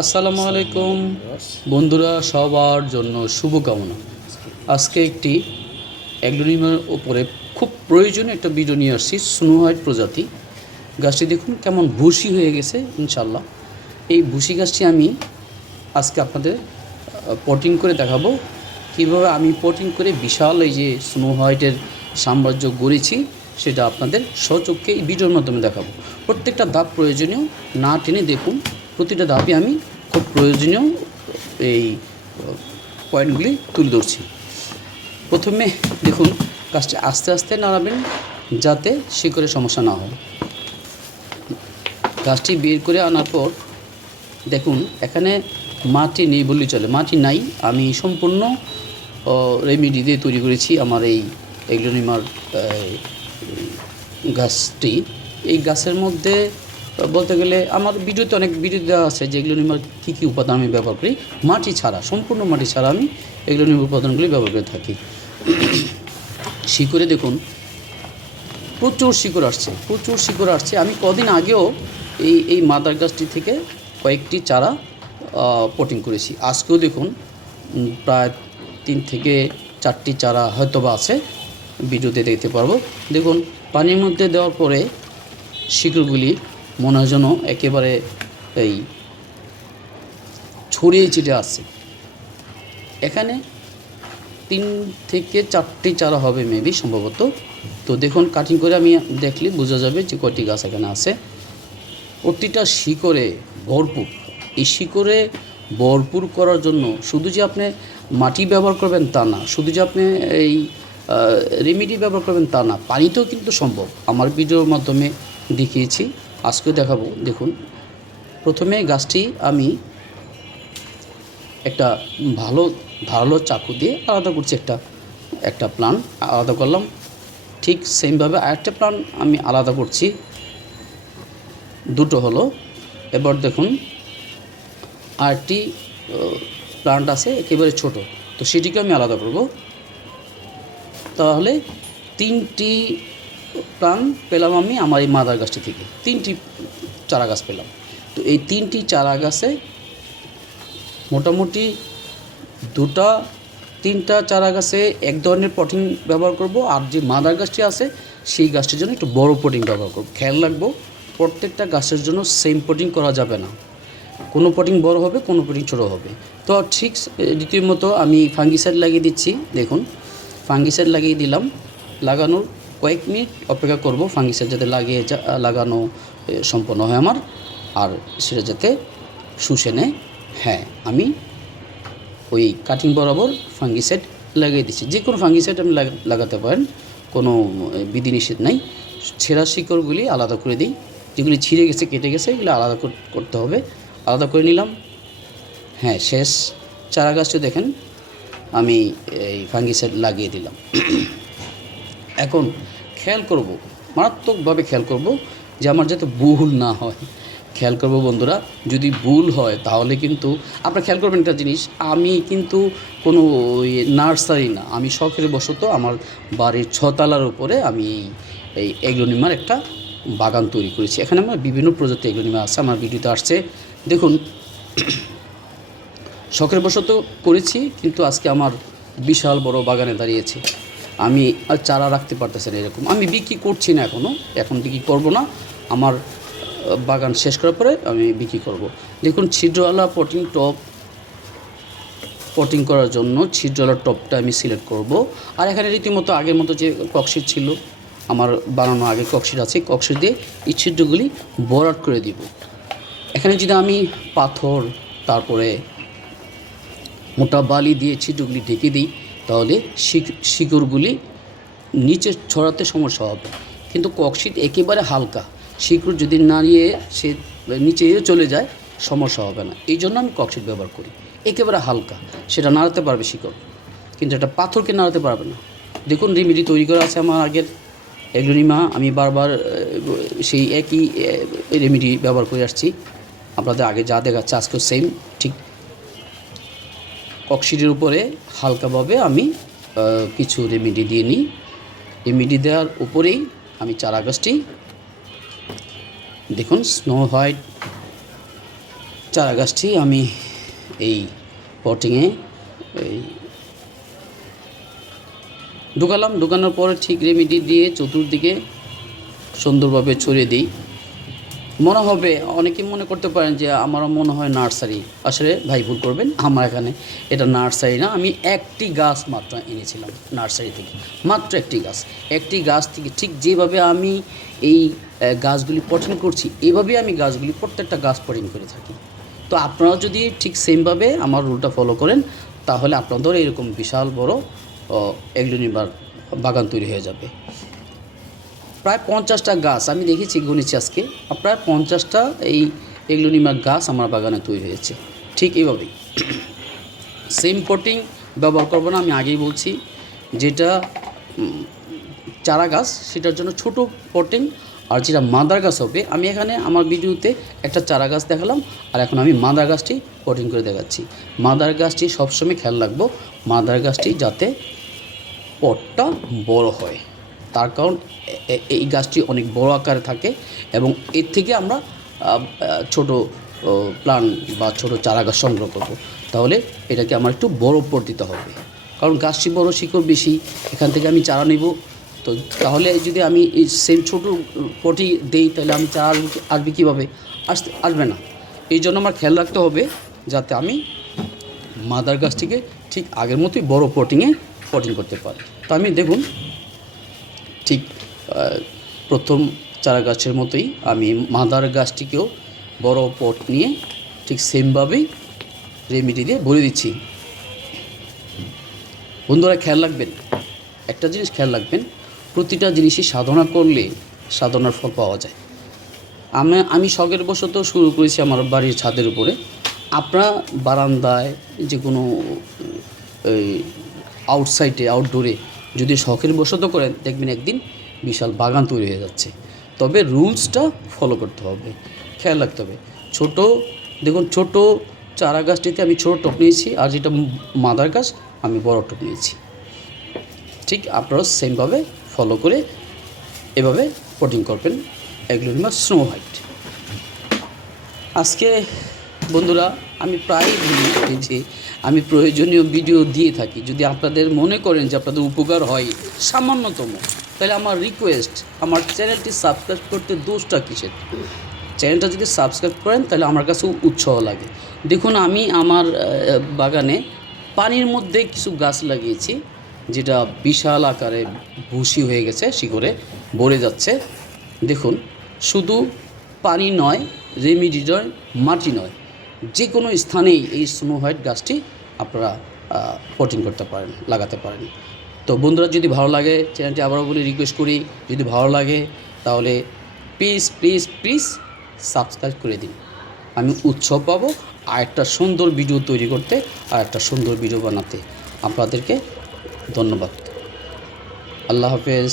আসসালামু আলাইকুম। বন্ধুরা, সবার জন্য শুভকামনা। আজকে একটি অ্যাগ্লোনিমের ওপরে খুব প্রয়োজনীয় একটা ভিডিও নিয়ে আসছি স্নো হোয়াইট প্রজাতি। গাছটি দেখুন কেমন ভুসি হয়ে গেছে ইনশাল্লাহ এই ভুসি গাছটি আমি আজকে আপনাদের পটিং করে দেখাবো। কীভাবে আমি পটিং করে বিশাল এই যে স্নো হোয়াইটের সাম্রাজ্য গড়েছি, সেটা আপনাদের সচক্ষে এই ভিডিওর মাধ্যমে দেখাবো। প্রত্যেকটা ধাপ প্রয়োজনীয়, না টেনে দেখুন। প্রতিটা ধাপে আমি খুব প্রয়োজনীয় এই পয়েন্টগুলি তুলে ধরছি। প্রথমে দেখুন, কাজটা আস্তে আস্তে নাড়াবেন যাতে শিকড়ে সমস্যা না হয়। গাছটি বের করে আনার পর দেখুন, এখানে মাটি নেই বললেই চলে। মাটি নাই, আমি সম্পূর্ণ রেমিডি দিয়ে তৈরি করেছি আমার এই এগ্লোনিমার গাছটি। এই গাছের মধ্যে বলতে গেলে আমার ভিডিওতে অনেক ভিডিও দেওয়া আছে যে এগ্লোনিমার কী কী উপাদান আমি ব্যবহার করি। মাটি ছাড়া, সম্পূর্ণ মাটি ছাড়া আমি এগ্লোনিমার উপাদানগুলি ব্যবহার করে থাকি। শিকড়ে দেখুন, প্রচুর শিকড় আসছে, প্রচুর শিকড় আসছে। আমি কদিন আগেও এই এই মাদার গাছটি থেকে কয়েকটি চারা পটিং করেছি। আজকেও দেখুন প্রায় তিন থেকে চারটি চারা হয়তো বা আছে, ভিডিওতে দেখতে পারব। দেখুন, পানির মধ্যে দেওয়ার পরে শিকড়গুলি মনে হয় যেন একেবারে এই ছড়িয়ে ছিটে আসছে। এখানে তিন থেকে চারটি চারা হবে মেবি সম্ভবত। তো দেখুন কাটিং করে আমি দেখলে বোঝা যাবে যে কয়টি গাছ এখানে আছে। প্রতিটা শিকড়ে ভরপুর। এই শিকড়ে ভরপুর করার জন্য শুধু যে আপনি মাটি ব্যবহার করবেন তা না, শুধু যে আপনি এই রেমিডি ব্যবহার করবেন তা না, পানিতেও কিন্তু সম্ভব। আমার ভিডিওর মাধ্যমে দেখিয়েছি। আজকেও দেখাবো। দেখুন, প্রথমে গাছটি আমি একটা ভালো ধারালো চাকু দিয়ে আলাদা করছি একটা একটা প্লান আলাদা করলাম। ঠিক সেমভাবে আরেকটা প্লান আমি আলাদা করছি। দুটো হলো, এবার দেখুন, আরেকটি প্লান্ট আছে, একেবারে ছোট, তো সেটিকে আমি আলাদা করব। তাহলে তিনটি প্লান পেলাম আমি আমার এই মাদার গাছটি থেকে। তিনটি চারা গাছ পেলাম। তো এই তিনটি চারা গাছে মোটামুটি দুটা, তিনটা চারা গাছে এক ধরনের পটিং ব্যবহার করব আর যে মাদার গাছটি আছে, সেই গাছটির জন্য একটু বড় পটিং ব্যবহার করব। খেয়াল রাখব, প্রত্যেকটা গাছের জন্য সেম পটিং করা যাবে না। কোনো পটিং বড় হবে, কোনো পটিং ছোটো হবে। তো ঠিক দ্বিতীয় মতো আমি ফাঙ্গিসাইড লাগিয়ে দিচ্ছি। দেখুন ফাঙ্গিসাইড লাগিয়ে দিলাম। লাগানোর কয়েক মিনিট অপেক্ষা করব ফাঙ্গিসাইড যাতে লাগিয়ে লাগানো সম্পন্ন হয় আমার, আর সেটা যাতে শুষে নেয়। হ্যাঁ আমি ওই কাটিং বরাবর ফাঙ্গিসাইড লাগিয়ে দিচ্ছি। যে কোনো ফাঙ্গিসাইড আপনি লাগা- লাগাতে পারেন, কোনো বিধিনিষেধ নাই। ছেঁড়া শিকড়গুলি আলাদা করে দিই। যেগুলি ছিঁড়ে গেছে, কেটে গেছে, এগুলো আলাদা করতে হবে। আলাদা করে নিলাম। হ্যাঁ শেষ। চারা গাছটা দেখেন, আমি এই ফাঙ্গিসাইড লাগিয়ে দিলাম। এখন খেয়াল করব, মারাত্মকভাবে খেয়াল করব যে আমার যাতে ভুল না হয়। খেয়াল করব বন্ধুরা, যদি ভুল হয় তাহলে কিন্তু, আপনারা খেয়াল করবেন একটা জিনিস, আমি কিন্তু কোনো নার্সারি না, আমি শখের বশত আমার বাড়ির ছতলার উপরে আমি এই এগ্লোনিমার একটা বাগান তৈরি করেছি। এখানে আমার বিভিন্ন প্রজাতির এগ্লোনিমা আছে, আমার ভিডিওতে আসছে। দেখুন, শখের বশত করেছি, কিন্তু আজকে আমার বিশাল বড় বাগানে দাঁড়িয়েছে। আমি চারা রাখতে পারতেছি না এরকম। আমি বিক্রি করছি না এখনও এখন বিক্রি করব না। আমার বাগান শেষ করার পরে আমি বিক্রি করব। দেখুন, ছিদ্রওয়ালা পটিং টপ পটিং করার জন্য ছিদ্রওয়ালা টপটা আমি সিলেক্ট করব। আর এখানে রীতিমতো আগের মতো যে ককশিট ছিল, আমার বানানো আগে ককশিট আছে ককশিট দিয়ে এই ছিদ্রগুলি বরাট করে দিব। এখানে যদি আমি পাথর, তারপরে মোটা বালি দিয়ে ছিদ্রগুলি ঢেকে দিই তাহলে শিক- শিকড়গুলি নিচে ছড়াতে সমস্যা হবে। কিন্তু ককশিট একেবারে হালকা। শিকড় যদি নাড়িয়ে সে নিচে চলে যায়, সমস্যা হবে না। এই জন্য আমি ককশিট ব্যবহার করি। একেবারে হালকা। সেটা নাড়াতে পারবে শিকড়। কিন্তু একটা পাথরকে নাড়াতে পারবে না। দেখুন রেমিডি তৈরি করা আছে আমার আগের। এগ্লোনিমা, আমি বারবার সেই একই রেমিডি ব্যবহার করে আসছি। আপনাদের আগে যা দেখাচ্ছে আজকেও সেম ঠিক উপরে হালকাভাবে আমি কিছু রেমেডি দিয়ে নিই। রেমেডি দেওয়ার উপরেই আমি চারা গাছটি দেখুন স্নো হোয়াইট চারা গাছটি আমি এই পটিংয়ে এই ঢুকালাম। ঢুকানোর পরে ঠিক রেমিডি দিয়ে চতুর্দিকে সুন্দরভাবে ছড়িয়ে দিই। মনে হবে, অনেকে মনে করতে পারেন যে আমারও মনে হয় নার্সারি। আসলে ভাই ভুল করবেন, আমার এখানে এটা নার্সারি না, আমি একটি গাছ মাত্র এনেছিলাম নার্সারি থেকে, মাত্র একটি গাছ। একটি গাছ থেকে ঠিক যেভাবে আমি এই গাছগুলি পঠন করছি, এভাবেই আমি গাছগুলি প্রত্যেকটা গাছ পঠন করে থাকি। তো আপনারা যদি ঠিক সেমভাবে আমার রুলটা ফলো করেন, তাহলে আপনাদের এরকম বিশাল বড় এগ্লোনিবার বাগান তৈরি হয়ে যাবে। প্রায় পঞ্চাশটা গাছ আমি দেখেছি, গুনেছি আজকে। প্রায় পঞ্চাশটা এই এগ্লোনিমার গাছ আমার বাগানে তৈরি হয়েছে। ঠিক এইভাবেই সেম পটিং ব্যবহার করব না, আমি আগেই বলছি। যেটা চারা গাছ, সেটার জন্য ছোট পটিং আর যেটা মাদার গাছ হবে, আমি এখানে আমার ভিডিওতে একটা চারা গাছ দেখালাম, আর এখন আমি মাদার গাছটি পটিং করে দেখাচ্ছি। মাদার গাছটি সবসময় খেয়াল রাখব, মাদার গাছটি যাতে পটটা বড় হয়। তার কারণ এই গাছটি অনেক বড় আকারে থাকে এবং এর থেকে আমরা ছোট প্লান্ট বা ছোট চারা গাছ সংগ্রহ করব। তাহলে এটাকে আমার একটু বড় পট দিতে হবে। কারণ গাছটি বড়, শিকড় বেশি, এখান থেকে আমি চারা নেব। তো তাহলে যদি আমি এই সেম ছোটো পটি দেই, তাহলে আমি চারা আসবে কীভাবে? আসতে, আসবে না। এই জন্য আমার খেয়াল রাখতে হবে যাতে আমি মাদার গাছটিকে ঠিক আগের মতোই বড় পটিংয়ে পটিং করতে পারি। তো আমি দেখুন ঠিক প্রথম চারা গাছের মতোই আমি মাদার গাছটিকেও বড় পট নিয়ে ঠিক সেমভাবেই রেমিডি দিয়ে ভরে দিচ্ছি। বন্ধুরা, খেয়াল রাখবেন, একটা জিনিস খেয়াল রাখবেন, প্রতিটা জিনিসই সাধনা করলে সাধনার ফল পাওয়া যায়। আমি আমি শখের বশত শুরু করেছি আমার বাড়ির ছাদের উপরে। আপনারা বারান্দায় যে কোনো আউটসাইডে আউটডোরে যদি শখের বশত করেন, দেখবেন একদিন বিশাল বাগান তৈরি হয়ে যাচ্ছে। তবে রুলসটা ফলো করতে হবে, খেয়াল রাখতে হবে। ছোট, দেখুন ছোট চারা গাছটিতে আমি ছোটো টপ নিয়েছি আর যেটা মাদার গাছ, আমি বড় টপ নিয়েছি। ঠিক আপনারা সেমভাবে ফলো করে এভাবে পটিং করবেন এগুলো স্নো হোয়াইট আজকে বন্ধুরা, আমি প্রায় বলি যে আমি প্রয়োজনীয় ভিডিও দিয়ে থাকি। যদি আপনাদের মনে করেন যে আপনাদের উপকার হয় সামান্যতম, তাহলে আমার রিকোয়েস্ট আমার চ্যানেলটি সাবস্ক্রাইব করতে দোষটা কিসের? চ্যানেলটা যদি সাবস্ক্রাইব করেন, তাহলে আমার কাছেও উৎসাহ লাগে। দেখুন, আমি আমার বাগানে পানির মধ্যে কিছু গাছ লাগিয়েছি, যেটা বিশাল আকারে ভুসি হয়ে গেছে শিকড়ে ভরে যাচ্ছে। দেখুন, শুধু পানি নয় রেমিডি নয় মাটি নয় যে কোনো স্থানেই এই স্নো হোয়াইট গাছটি আপনারা পটিং করতে পারেন, লাগাতে পারেন। তো বন্ধুরা, যদি ভালো লাগে চ্যানেলটি আবারও বলি রিকোয়েস্ট করি, যদি ভালো লাগে, তাহলে প্লিজ প্লিজ প্লিজ সাবস্ক্রাইব করে দিন। আমি উৎসব পাবো আর একটা সুন্দর ভিডিও তৈরি করতে, আর একটা সুন্দর ভিডিও বানাতে। আপনাদেরকে ধন্যবাদ। আল্লাহ হাফেজ।